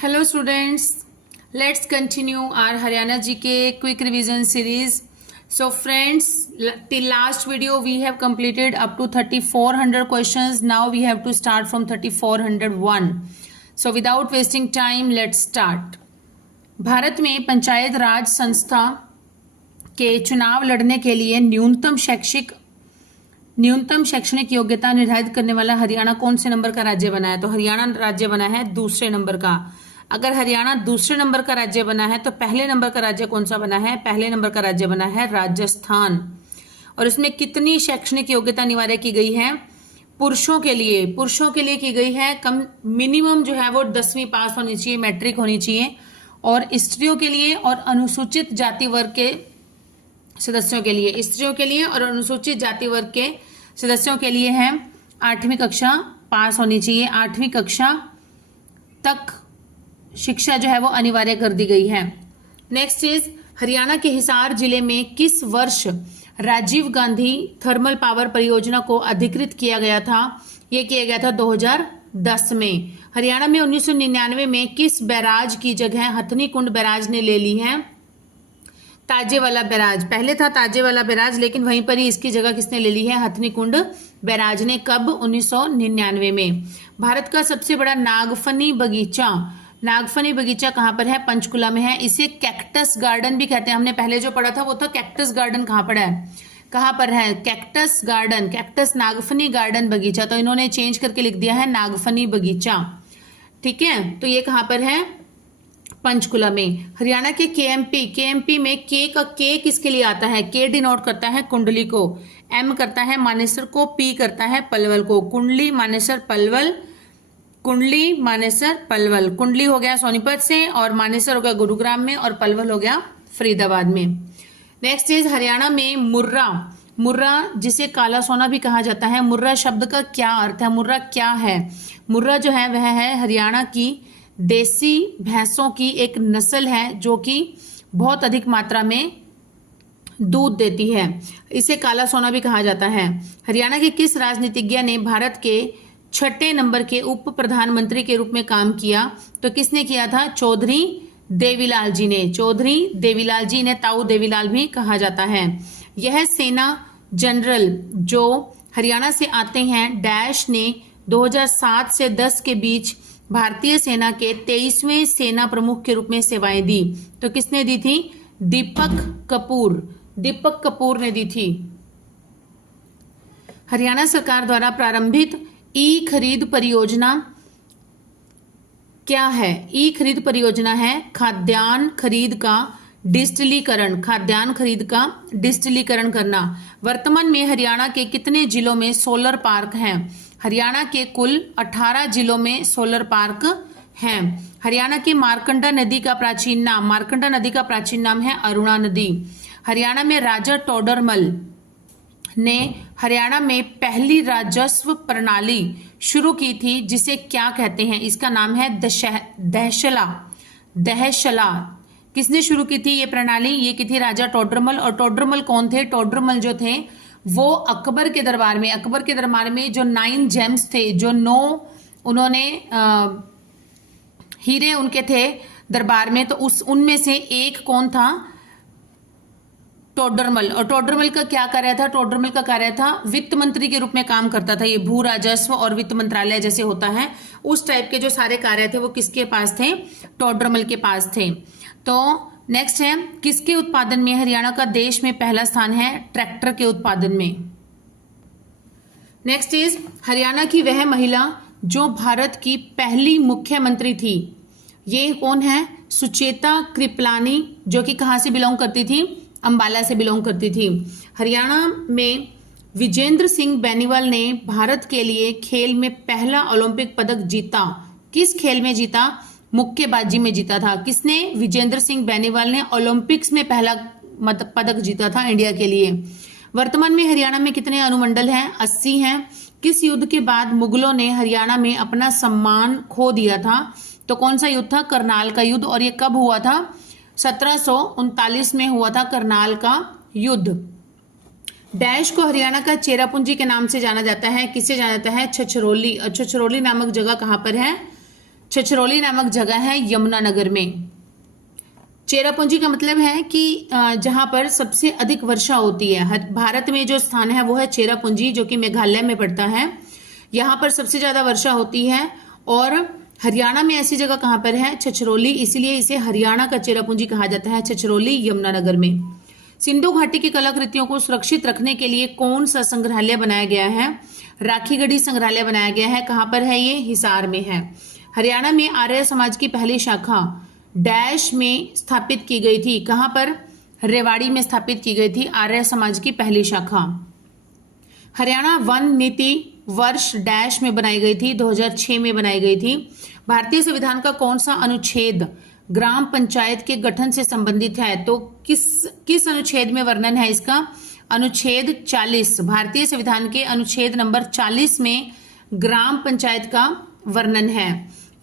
Hello students, let's continue our Haryana GK quick revision series. So friends, till last video we have completed up to 3400 questions. Now we have to start from 3401. So without wasting time, let's start. Bharat में पंचायत राज संस्था के चुनाव लड़ने के लिए न्यूनतम शैक्षणिक योग्यता निर्धारित करने वाला हरियाणा कौन से नंबर का राज्य बना है? तो हरियाणा राज्य बना है दूसरे नंबर का। अगर हरियाणा दूसरे नंबर का राज्य बना है तो पहले नंबर का राज्य कौन सा बना है? पहले नंबर का राज्य बना है राजस्थान। और इसमें कितनी शैक्षणिक योग्यता अनिवार्य की गई है? पुरुषों के लिए की गई है कम मिनिमम जो है वो 10वीं पास होनी चाहिए, मैट्रिक होनी चाहिए। और स्त्रियों के लिए और अनुसूचित जाति वर्ग के सदस्यों के लिए, स्त्रियों के लिए और अनुसूचित जाति वर्ग के सदस्यों के लिए है 8वीं कक्षा पास होनी चाहिए। 8वीं कक्षा तक शिक्षा जो है वो अनिवार्य कर दी गई है। नेक्स्ट इज हरियाणा के हिसार जिले में किस वर्ष राजीव गांधी थर्मल पावर परियोजना को अधिकृत किया गया था? यह किया गया था 2010 में। हरियाणा में 1999 में किस बैराज की जगह हथनी कुंड बैराज ने ले ली है? ताजेवाला बैराज। पहले था ताजेवाला बैराज, लेकिन वहीं पर ही इसकी जगह किसने ले ली है? हथनी कुंड बैराज ने। कब? 1999 में। भारत का सबसे बड़ा नागफनी बगीचा कहाँ पर है? पंचकुला में है। इसे कैक्टस गार्डन भी कहते हैं। हमने पहले जो पढ़ा था वो था कैक्टस गार्डन। कहाँ पर है? कैक्टस गार्डन, कैक्टस नागफनी गार्डन बगीचा। तो इन्होंने चेंज करके लिख दिया है नागफनी बगीचा। ठीक है, तो ये कहाँ पर है? पंचकुला में। हरियाणा के केएमपी में के किसके लिए आता है? के डिनोट करता है कुंडली को, एम करता है मानेसर को, पी करता है पलवल को। कुंडली मानेसर पलवल। कुंडली हो गया सोनीपत से, और मानेसर हो गया गुरुग्राम में, और पलवल हो गया फरीदाबाद में। नेक्स्ट इज हरियाणा में मुर्रा जिसे काला सोना भी कहा जाता है, मुर्रा शब्द का क्या अर्थ है? मुर्रा क्या है? मुर्रा जो है वह है हरियाणा की देसी भैंसों की एक नस्ल है जो कि बहुत अधिक मात्रा में दूध देती है। इसे काला सोना भी कहा जाता है। हरियाणा के किस राजनीतिज्ञ ने भारत के 6ठे नंबर के उप प्रधानमंत्री के रूप में काम किया? तो किसने किया था? चौधरी देवीलाल जी ने। ताऊ देवीलाल भी कहा जाता है। यह सेना जनरल जो हरियाणा से आते हैं डैश ने 2007 से 10 के बीच भारतीय सेना के 23वें सेना प्रमुख के रूप में सेवाएं दी। तो किसने दी थी? दीपक कपूर ने दी थी। हरियाणा सरकार द्वारा प्रारंभित ई खरीद परियोजना क्या है? ई खरीद परियोजना है खाद्यान्न खरीद का डिजिटलीकरण करना। वर्तमान में हरियाणा के कितने जिलों में सोलर पार्क हैं? हरियाणा के कुल 18 जिलों में सोलर पार्क हैं। हरियाणा की मार्कंडा नदी का प्राचीन नाम है अरुणा नदी। हरियाणा में राजा टोडरमल ने हरियाणा में पहली राजस्व प्रणाली शुरू की थी जिसे क्या कहते हैं? इसका नाम है दहशला। किसने शुरू की थी ये प्रणाली? ये की थी राजा टोडरमल। और टोडरमल कौन थे? टोडरमल जो थे वो अकबर के दरबार में जो 9 जेम्स थे, जो 9 उन्होंने हीरे उनके थे दरबार में, तो उनमें से एक कौन था? टोडरमल। और टोडरमल का क्या कार्य था? टोडरमल का कार्य था वित्त मंत्री के रूप में काम करता था। ये भू राजस्व और वित्त मंत्रालय जैसे होता है उस टाइप के जो सारे कार्य थे वो किसके पास थे? टोडरमल के पास थे। तो नेक्स्ट है किसके उत्पादन में हरियाणा का देश में पहला स्थान है? ट्रैक्टर के उत्पादन में। नेक्स्ट इज हरियाणा की वह महिला जो भारत की पहली मुख्यमंत्री थी, ये कौन है? सुचेता कृपलानी, जो कि कहां से बिलोंग करती थी? अंबाला से बिलोंग करती थी। हरियाणा में विजेंद्र सिंह बेनीवाल ने भारत के लिए खेल में पहला ओलंपिक पदक जीता। किस खेल में जीता? मुक्केबाजी में जीता था। किसने? विजेंद्र सिंह बेनीवाल ने ओलंपिक्स में पहला पदक जीता था इंडिया के लिए। वर्तमान में हरियाणा में कितने अनुमंडल हैं? 80 हैं। किस युद्ध के बाद मुगलों ने हरियाणा में अपना सम्मान खो दिया था? तो कौन सा युद्ध था? करनाल का युद्ध। और ये कब हुआ था? 1739 में हुआ था करनाल का युद्ध। डैश को हरियाणा का चेरापूंजी के नाम से जाना जाता है। किससे जाना जाता है? छछरौली। और छछरौली नामक जगह कहाँ पर है? छछरौली नामक जगह है यमुनानगर में। चेरापूंजी का मतलब है कि जहां पर सबसे अधिक वर्षा होती है। भारत में जो स्थान है वो है चेरापूंजी, जो कि मेघालय में पड़ता है। यहाँ पर सबसे ज्यादा वर्षा होती है। और हरियाणा में ऐसी जगह कहाँ पर है? छछरौली, इसीलिए इसे हरियाणा का चेरापूंजी कहा जाता है, छछरौली यमुनानगर में। सिंधु घाटी की कलाकृतियों को सुरक्षित रखने के लिए कौन सा संग्रहालय बनाया गया है? राखीगढ़ी संग्रहालय बनाया गया है। कहाँ पर है ये? हिसार में है। हरियाणा में आर्य समाज की पहली शाखा डैश में स्थापित की गई थी। कहाँ पर? रेवाड़ी में स्थापित की गई थी आर्य समाज की पहली शाखा। हरियाणा वन नीति वर्ष डैश में बनाई गई थी, 2006 में बनाई गई थी। भारतीय संविधान का कौन सा अनुच्छेद ग्राम पंचायत के गठन से संबंधित है? तो किस अनुच्छेद में वर्णन है इसका? अनुच्छेद 40। भारतीय संविधान के अनुच्छेद नंबर 40 में ग्राम पंचायत का वर्णन है।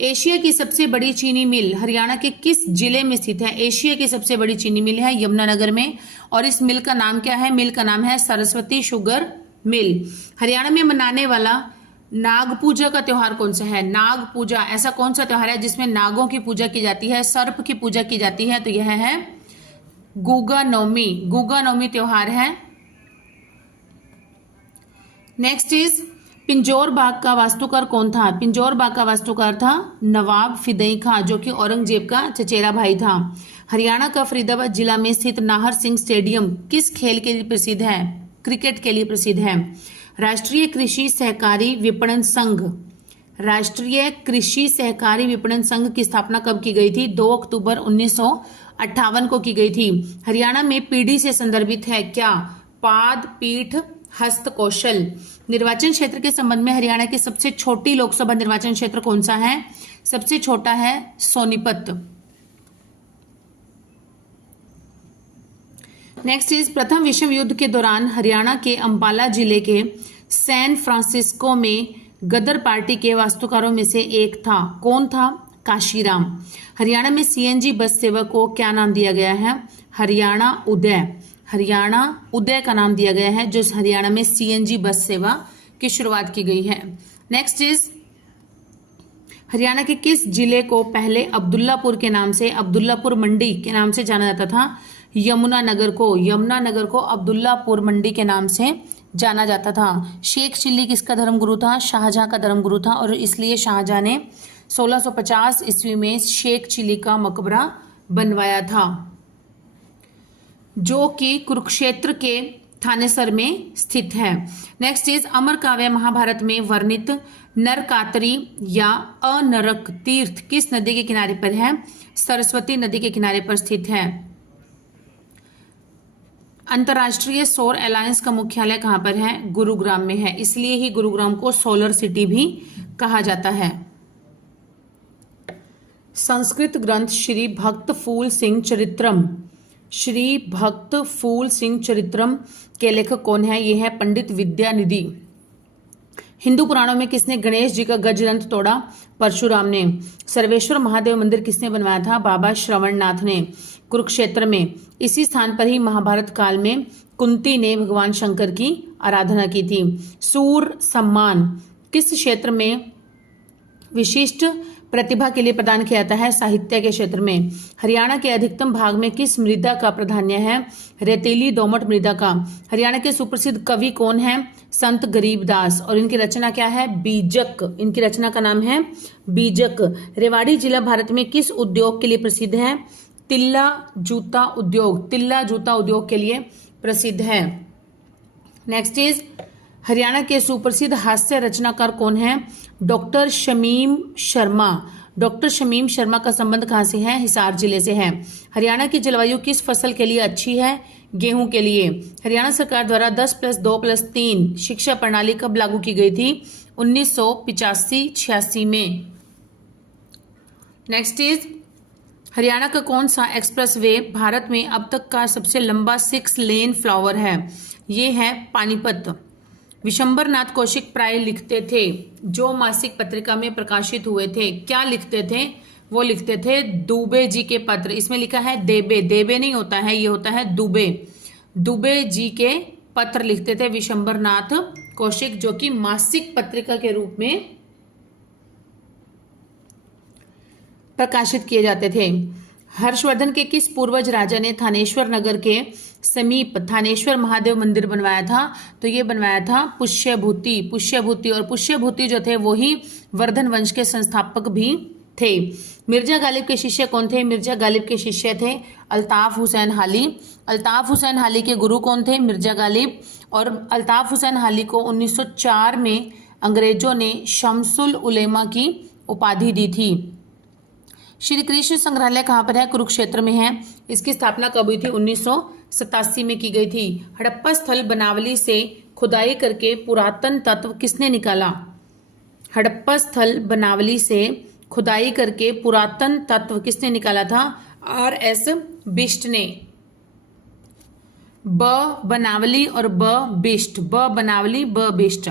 एशिया की सबसे बड़ी चीनी मिल हरियाणा के किस जिले में स्थित है? एशिया की सबसे बड़ी चीनी मिल है यमुनानगर में। और इस मिल का नाम क्या है? मिल का नाम है सरस्वती शुगर मिल। हरियाणा में मनाने वाला नाग पूजा का त्योहार कौन सा है? नाग पूजा, ऐसा कौन सा त्योहार है जिसमें नागों की पूजा की जाती है, सर्प की पूजा की जाती है? तो यह है गुगा नवमी। गुगा नवमी त्योहार है। नेक्स्ट इज पिंजौर बाग का वास्तुकार कौन था? पिंजौर बाग का वास्तुकार था नवाब फिदई खां, जो कि औरंगजेब का चचेरा भाई था। हरियाणा का फरीदाबाद जिला में स्थित नाहर सिंह स्टेडियम किस खेल के लिए प्रसिद्ध है? क्रिकेट के लिए प्रसिद्ध है। राष्ट्रीय कृषि सहकारी विपणन संघ, राष्ट्रीय कृषि सहकारी विपणन संघ की स्थापना कब की गई थी? 2 अक्टूबर 1958 को की गई थी। हरियाणा में पीढ़ी से संदर्भित है क्या? पाद, पीठ, हस्त कौशल। निर्वाचन क्षेत्र के संबंध में हरियाणा की सबसे छोटी लोकसभा निर्वाचन क्षेत्र कौन सा है? सबसे छोटा है सोनीपत। नेक्स्ट इज प्रथम विश्व युद्ध के दौरान हरियाणा के अंबाला जिले के सैन फ्रांसिस्को में गदर पार्टी के वास्तुकारों में से एक था। कौन था? काशीराम। हरियाणा में सीएनजी बस सेवा को क्या नाम दिया गया है? हरियाणा उदय। हरियाणा उदय का नाम दिया गया है, जो हरियाणा में सीएनजी बस सेवा की शुरुआत की गई है। नेक्स्ट इज हरियाणा के किस जिले को पहले अब्दुल्लापुर के नाम से, अब्दुल्लापुर मंडी के नाम से जाना जाता था? यमुनानगर को, यमुनानगर को अब्दुल्लापुर मंडी के नाम से जाना जाता था। शेख चिल्ली किसका धर्मगुरु था? शाहजहां का धर्मगुरु था, और इसलिए शाहजहां ने 1650 ईस्वी में शेख चिल्ली का मकबरा बनवाया था, जो कि कुरुक्षेत्र के थानेसर में स्थित है। नेक्स्ट इज अमर काव्य महाभारत में वर्णित नरकातरी या अनरक तीर्थ किस नदी के किनारे पर है? सरस्वती नदी के किनारे पर स्थित है। अंतर्राष्ट्रीय सौर अलायंस का मुख्यालय कहाँ पर है? गुरुग्राम में है, इसलिए ही गुरुग्राम को सोलर सिटी भी कहा जाता है। संस्कृत ग्रंथ श्री भक्त फूल सिंह चरित्रम, श्री भक्त फूल सिंह चरित्रम के लेखक कौन है? ये है पंडित विद्यानिधि। हिंदू पुराणों में किसने गणेश जी का गजदंत तोड़ा? परशुराम ने। सर्वेश्वर महादेव मंदिर किसने बनवाया था? बाबा श्रवणनाथ ने, कुरुक्षेत्र में। इसी स्थान पर ही महाभारत काल में कुंती ने भगवान शंकर की आराधना की थी। सूर सम्मान किस क्षेत्र में विशिष्ट प्रतिभा के लिए प्रदान किया जाता है? साहित्य के क्षेत्र में। हरियाणा के अधिकतम भाग में किस मृदा का प्राधान्य है? रेतीली दोमट मृदा का। हरियाणा के सुप्रसिद्ध कवि कौन है? संत गरीबदास, और इनकी रचना क्या है? बीजक। इनकी रचना का नाम है बीजक। रेवाड़ी जिला भारत में किस उद्योग के लिए प्रसिद्ध है? तिल्ला जूता उद्योग, तिल्ला जूता उद्योग के लिए प्रसिद्ध है। नेक्स्ट इज हरियाणा के सुप्रसिद्ध हास्य रचनाकार कौन है? डॉक्टर शमीम शर्मा। डॉक्टर शमीम शर्मा का संबंध कहाँ से है? हिसार जिले से है। हरियाणा की जलवायु किस फसल के लिए अच्छी है? गेहूं के लिए। हरियाणा सरकार द्वारा 10+2+3 शिक्षा प्रणाली कब लागू की गई थी? 1985-86 में। नेक्स्ट इज हरियाणा का कौन सा एक्सप्रेस वे भारत में अब तक का सबसे लंबा 6 लेन फ्लावर है? ये है पानीपत। विशंबर नाथ कौशिक प्राय लिखते थे, जो मासिक पत्रिका में प्रकाशित हुए थे, क्या लिखते थे? वो लिखते थे दुबे जी के पत्र। इसमें लिखा है देबे, देबे नहीं होता है, ये होता है दुबे। दुबे जी के पत्र लिखते थे विशंबर नाथ कौशिक, जो कि मासिक पत्रिका के रूप में प्रकाशित किए जाते थे। हर्षवर्धन के किस पूर्वज राजा ने थानेश्वर नगर के समीप थानेश्वर महादेव मंदिर बनवाया था? तो ये बनवाया था पुष्यभूति। पुष्यभूति, और पुष्यभूति जो थे वो ही वर्धन वंश के संस्थापक भी थे। मिर्जा गालिब के शिष्य कौन थे? मिर्जा गालिब के शिष्य थे अल्ताफ हुसैन हाली। अल्ताफ हुसैन हाली के गुरु कौन थे? मिर्जा गालिब। और अल्ताफ हुसैन हाली को 1904 में अंग्रेजों ने शमसुल उलेमा की उपाधि दी थी। श्री कृष्ण संग्रहालय कहाँ पर है? कुरुक्षेत्र में है। इसकी स्थापना कब हुई थी? 1987 में की गई थी। हड़प्पा स्थल बनावली से खुदाई करके पुरातन तत्व किसने निकाला? हड़प्पा स्थल बनावली से खुदाई करके पुरातन तत्व किसने निकाला था? R.S. बिष्ट ने। ब बनावली और ब बिष्ट। ब बनावली ब बिष्ट।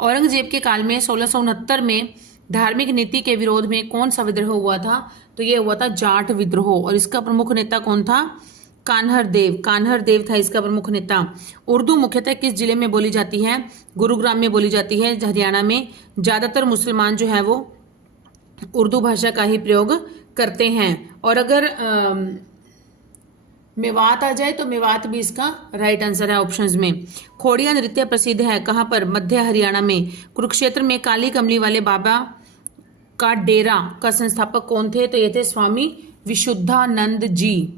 औरंगजेब के काल में 1669 में धार्मिक नीति के विरोध में कौन सा विद्रोह हुआ था? तो ये हुआ था जाट विद्रोह। और इसका प्रमुख नेता कौन था? कान्हर देव। कान्हर देव था इसका प्रमुख नेता। उर्दू मुख्यतः किस जिले में बोली जाती है? गुरुग्राम में बोली जाती है, हरियाणा में। ज्यादातर मुसलमान जो है वो उर्दू भाषा का ही प्रयोग करते हैं। और अगर मेवात आ जाए तो मेवात भी इसका राइट आंसर है ऑप्शंस में। खोड़िया नृत्य प्रसिद्ध है कहाँ पर? मध्य हरियाणा में। कुरुक्षेत्र में काली कमली वाले बाबा का डेरा का संस्थापक कौन थे? तो ये थे स्वामी विशुद्धानंद जी।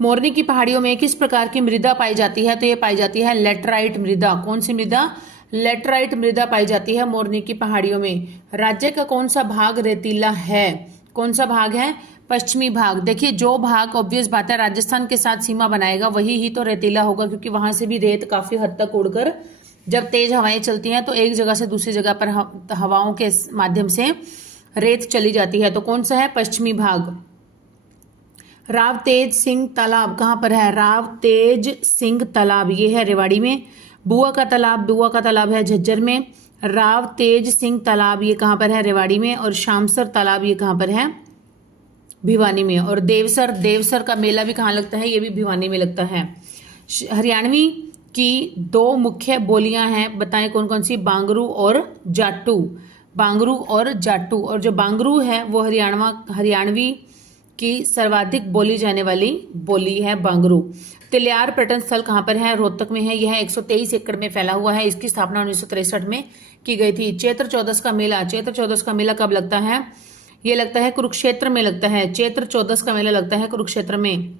मोरनी की पहाड़ियों में किस प्रकार की मृदा पाई जाती है? तो ये पाई जाती है लेटराइट मृदा। कौन सी मृदा? लेटराइट मृदा पाई जाती है मोरनी की पहाड़ियों में। राज्य का कौन सा भाग रेतीला है? कौन सा भाग है? पश्चिमी भाग। देखिए जो भाग ऑब्वियस बात है राजस्थान के साथ सीमा बनाएगा वही ही तो रेतीला होगा, क्योंकि वहां से भी रेत काफी हद तक उड़कर जब तेज हवाएं चलती हैं तो एक जगह से दूसरी जगह पर हवाओं के माध्यम से रेत चली जाती है। तो कौन सा है? पश्चिमी भाग। राव तेज सिंह तालाब कहाँ पर है? राव तेज सिंह तालाब ये है रेवाड़ी में। बुआ का तालाब है झज्जर में। राव तेज सिंह तालाब ये कहाँ पर है? रेवाड़ी में। और शामसर तालाब ये कहाँ पर है? भिवानी में। और देवसर का मेला भी कहाँ लगता है? ये भी भिवानी में लगता है। हरियाणवी की दो मुख्य बोलियां हैं, बताएं कौन कौन सी? बांगरू और जाटू। बांगरू और जाटू। और जो बांगरू है वो हरियाणवी की सर्वाधिक बोली जाने वाली बोली है बांगरू। तिलियार पर्यटन स्थल कहाँ पर है? रोहतक में है। यह 123 एकड़ में फैला हुआ है। इसकी स्थापना 1963 में की गई थी। चैत्र चौदस का मेला कब लगता है? ये लगता है कुरुक्षेत्र में लगता है। चैत्र चौदस का मेला लगता है कुरुक्षेत्र में,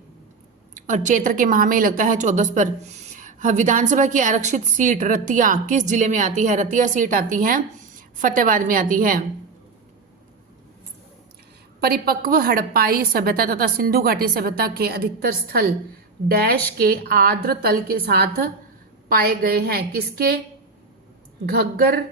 और चैत्र के माह में लगता है 14 पर। विधानसभा की आरक्षित सीट रतिया किस जिले में आती है? रतिया सीट आती है फतेहाबाद में आती है। परिपक्व हड़प्पाई सभ्यता तथा सिंधु घाटी सभ्यता के अधिकतर स्थल डैश के आर्द्र तल के साथ पाए गए हैं। किसके? घग्गर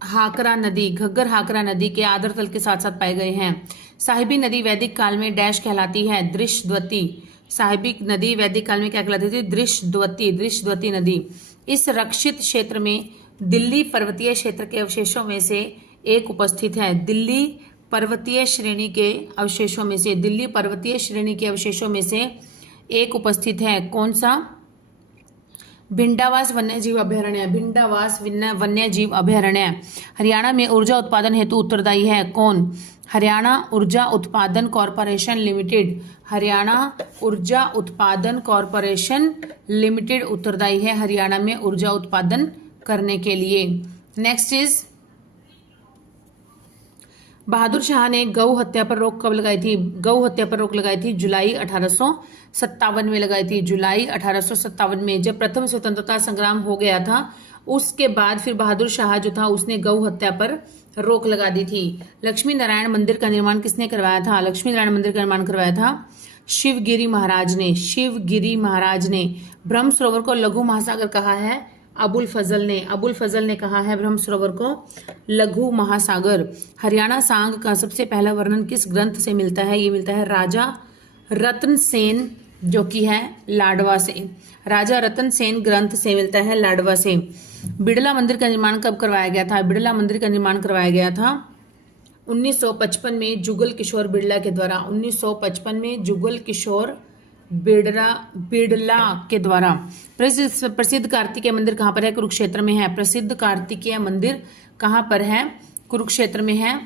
हाकरा नदी के आर्द्र तल के साथ साथ पाए गए हैं। साहिबी नदी वैदिक काल में डैश कहलाती है? दृश्यद्वती। साहिबी नदी वैदिक काल में क्या कहलाती थी? दृश्यद्वती नदी। इस रक्षित क्षेत्र में दिल्ली पर्वतीय क्षेत्र के अवशेषों में से एक उपस्थित है। दिल्ली पर्वतीय श्रेणी के अवशेषों में से एक उपस्थित है। कौन सा? भिंडावास वन्यजीव अभयारण्य। हरियाणा में ऊर्जा उत्पादन हेतु उत्तरदायी है कौन? हरियाणा ऊर्जा उत्पादन कॉरपोरेशन लिमिटेड उत्तरदायी है हरियाणा में ऊर्जा उत्पादन करने के लिए। नेक्स्ट इज बहादुर शाह ने गौ हत्या पर रोक कब लगाई थी? गौ हत्या पर रोक लगाई थी जुलाई 1857 में लगाई थी। जुलाई 1857 में जब प्रथम स्वतंत्रता संग्राम हो गया था उसके बाद फिर बहादुर शाह जो था उसने गौ हत्या पर रोक लगा दी थी। लक्ष्मी नारायण मंदिर का निर्माण किसने करवाया था? लक्ष्मी नारायण मंदिर का निर्माण करवाया था शिवगिरी महाराज ने। ब्रह्म सरोवर को लघु महासागर कहा है अबुल फजल ने कहा है ब्रह्म सरोवर को लघु महासागर। हरियाणा सांग का सबसे पहला वर्णन किस ग्रंथ से मिलता है? ये मिलता है राजा रतन सेन जो कि है लाडवा से। राजा रतन सेन ग्रंथ से मिलता है लाडवा से। बिड़ला मंदिर का निर्माण कब करवाया गया था? बिड़ला मंदिर का निर्माण करवाया गया था 1955 में जुगल किशोर बिड़ला के द्वारा। 1955 में जुगल किशोर बिड़ला के द्वारा। प्रसिद्ध कार्तिकेय मंदिर कहाँ पर है? कुरुक्षेत्र में है। प्रसिद्ध कार्तिकेय मंदिर कहाँ पर है? कुरुक्षेत्र में है।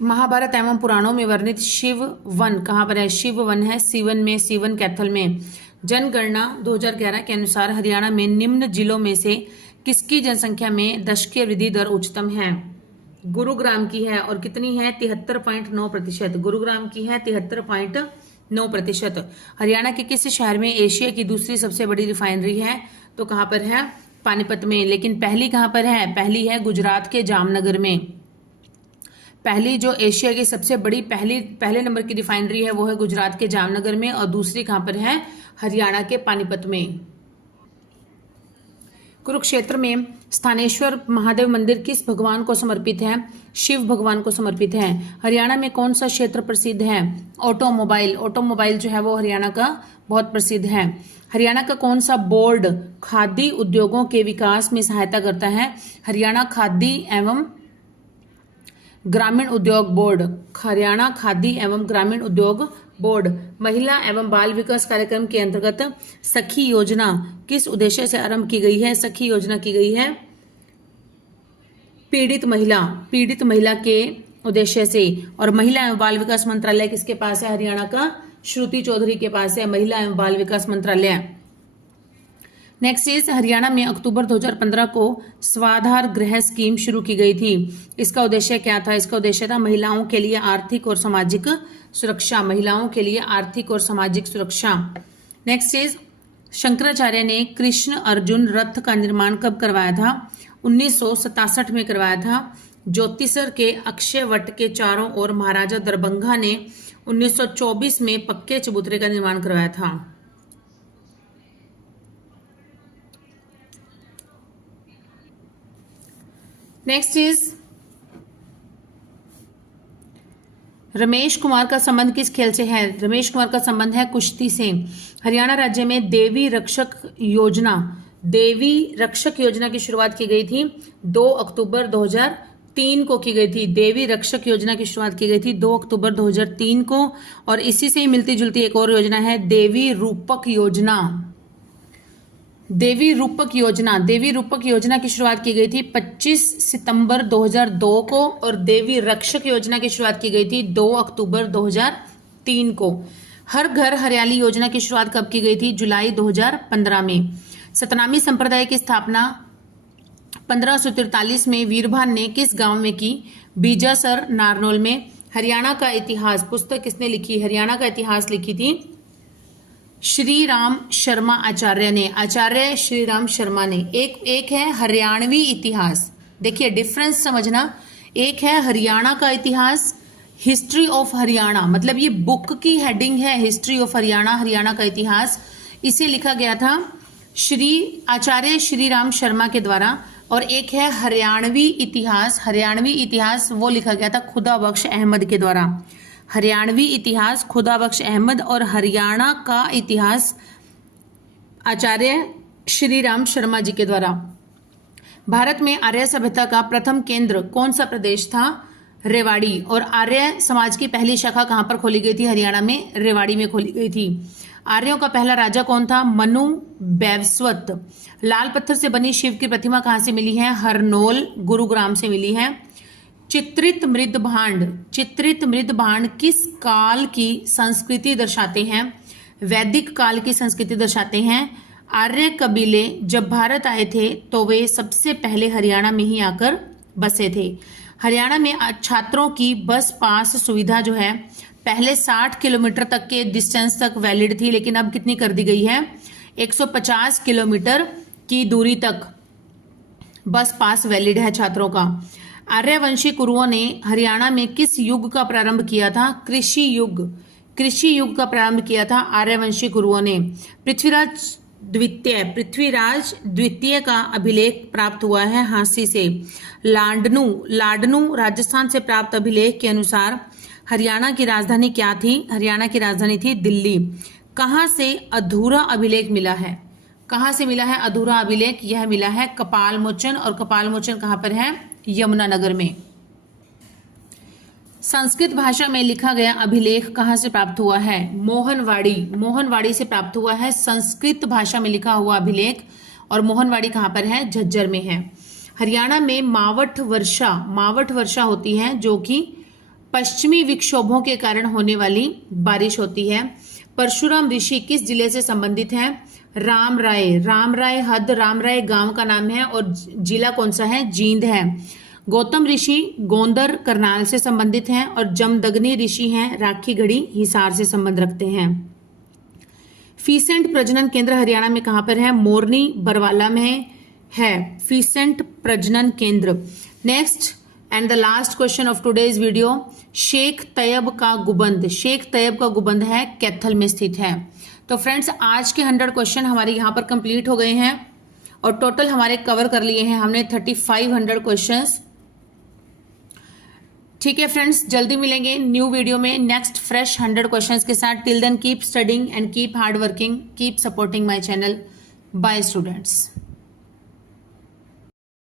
महाभारत एवं पुराणों में वर्णित शिव वन कहाँ पर है? शिव वन है सीवन में, सीवन कैथल में। जनगणना 2011 के अनुसार हरियाणा में निम्न जिलों में से किसकी जनसंख्या में दशकीय वृद्धि दर उच्चतम है? गुरुग्राम की है, और कितनी है? 73.9%। गुरुग्राम की है 73.9%। हरियाणा के किस शहर में एशिया की दूसरी सबसे बड़ी रिफाइनरी है? तो कहाँ पर है? पानीपत में। लेकिन पहली कहाँ पर है? पहली है गुजरात के जामनगर में। पहली जो एशिया की सबसे बड़ी पहले नंबर की रिफाइनरी है वो है गुजरात के जामनगर में, और दूसरी कहाँ पर है? हरियाणा के पानीपत में। कुरुक्षेत्र में स्थानेश्वर महादेव मंदिर किस भगवान को समर्पित है? शिव भगवान को समर्पित है। हरियाणा में कौन सा क्षेत्र प्रसिद्ध है? ऑटोमोबाइल। ऑटोमोबाइल जो है वो हरियाणा का बहुत प्रसिद्ध है। हरियाणा का कौन सा बोर्ड खादी उद्योगों के विकास में सहायता करता है? हरियाणा खादी एवं ग्रामीण उद्योग बोर्ड। हरियाणा खादी एवं ग्रामीण उद्योग बोर्ड। महिला एवं बाल विकास कार्यक्रम के अंतर्गत सखी योजना किस उद्देश्य से आरंभ की गई है? सखी योजना की गई है पीड़ित महिला के उद्देश्य से। और महिला एवं बाल विकास मंत्रालय किसके पास है? हरियाणा का श्रुति चौधरी के पास है महिला एवं बाल विकास मंत्रालय। नेक्स्ट इज हरियाणा में अक्टूबर 2015 को स्वाधार गृह स्कीम शुरू की गई थी। इसका उद्देश्य क्या था? इसका उद्देश्य था महिलाओं के लिए आर्थिक और सामाजिक सुरक्षा। महिलाओं के लिए आर्थिक और सामाजिक सुरक्षा। नेक्स्ट इज शंकराचार्य ने कृष्ण अर्जुन रथ का निर्माण कब करवाया था? 1967 में करवाया था। ज्योतिसर के अक्षय वट के चारों ओर महाराजा दरभंगा ने 1924 में पक्के चबूतरे का निर्माण करवाया था। नेक्स्ट इज रमेश कुमार का संबंध किस खेल से है? रमेश कुमार का संबंध है कुश्ती से। हरियाणा राज्य में देवी रक्षक योजना की शुरुआत की गई थी 2 अक्टूबर 2003 को की गई थी। देवी रक्षक योजना की शुरुआत की गई थी 2 अक्टूबर 2003 को। और इसी से ही मिलती जुलती एक और योजना है देवी रूपक योजना। देवी रूपक योजना की शुरुआत की गई थी 25 सितंबर 2002 को, और देवी रक्षक योजना की शुरुआत की गई थी 2 अक्टूबर 2003 को। हर घर हरियाली योजना की शुरुआत कब की गई थी? जुलाई 2015 में। सतनामी संप्रदाय की स्थापना 1543 में वीरभान ने किस गांव में की? बीजासर नारनौल में। हरियाणा का इतिहास पुस्तक किसने लिखी? हरियाणा का इतिहास लिखी थी श्री राम शर्मा आचार्य ने। आचार्य श्री राम शर्मा ने। एक है हरियाणवी इतिहास, देखिए डिफरेंस समझना। एक है हरियाणा का इतिहास, हिस्ट्री ऑफ हरियाणा, मतलब ये बुक की हेडिंग है हिस्ट्री ऑफ हरियाणा, हरियाणा का इतिहास। इसे लिखा गया था आचार्य श्री राम शर्मा के द्वारा। और एक है हरियाणवी इतिहास वो लिखा गया था खुदा बख्श अहमद के द्वारा। हरियाणवी इतिहास खुदा बख्श अहमद, और हरियाणा का इतिहास आचार्य श्री राम शर्मा जी के द्वारा। भारत में आर्य सभ्यता का प्रथम केंद्र कौन सा प्रदेश था? रेवाड़ी। और आर्य समाज की पहली शाखा कहां पर खोली गई थी? हरियाणा में रेवाड़ी में खोली गई थी। आर्यों का पहला राजा कौन था? मनु बैवस्वत। लाल पत्थर से बनी शिव की प्रतिमा कहां से मिली है? हरनौल गुरुग्राम से मिली है। चित्रित मृद भांड किस काल की संस्कृति दर्शाते हैं? वैदिक काल की संस्कृति दर्शाते हैं। आर्य कबीले जब भारत आए थे तो वे सबसे पहले हरियाणा में ही आकर बसे थे। हरियाणा में छात्रों की बस पास सुविधा जो है पहले 60 किलोमीटर तक के डिस्टेंस तक वैलिड थी, लेकिन अब कितनी कर दी गई है? 150 किलोमीटर की दूरी तक बस पास वैलिड है छात्रों का। आर्यवंशी कुरुओं ने हरियाणा में किस युग का प्रारंभ किया था? कृषि युग का प्रारंभ किया था आर्यवंशी कुरुओं ने। पृथ्वीराज द्वितीय का अभिलेख प्राप्त हुआ है हांसी से। लाडनू राजस्थान से प्राप्त अभिलेख के अनुसार हरियाणा की राजधानी क्या थी? हरियाणा की राजधानी थी दिल्ली। कहां से अधूरा अभिलेख मिला है? कहां से मिला है अधूरा अभिलेख? यह मिला है कपाल मोचन, और कपाल मोचन कहां पर है? यमुनानगर में। संस्कृत भाषा में लिखा गया अभिलेख कहां से प्राप्त हुआ है? मोहनवाड़ी से प्राप्त हुआ है संस्कृत भाषा में लिखा हुआ अभिलेख। और मोहनवाड़ी कहां पर है? झज्जर में है। हरियाणा में मावठ वर्षा होती है जो कि पश्चिमी विक्षोभों के कारण होने वाली बारिश होती है। परशुराम ऋषि किस जिले से संबंधित हैं? रामराय। रामराय हद रामराय गांव का नाम है और जिला कौन सा है? जींद है। गौतम ऋषि गोंदर करनाल से संबंधित हैं और जमदग्नि ऋषि हैं राखीगढ़ी हिसार से संबंध रखते हैं। फीसेंट प्रजनन केंद्र हरियाणा में कहां पर है? मोरनी बरवाला में है फीसेंट प्रजनन केंद्र। Next and the last question of today's video, Sheikh Tayyab का गुबंद। शेख तैयब का गुबंद है कैथल में स्थित है। तो फ्रेंड्स आज के 100 क्वेश्चन हमारे यहाँ पर कंप्लीट हो गए हैं और टोटल हमारे कवर कर लिए हैं हमने 3500 क्वेश्चंस। ठीक है फ्रेंड्स, जल्दी मिलेंगे न्यू वीडियो में नेक्स्ट फ्रेश 100 क्वेश्चंस के साथ। Till then keep studying and keep hard working, keep supporting my channel. Bye students.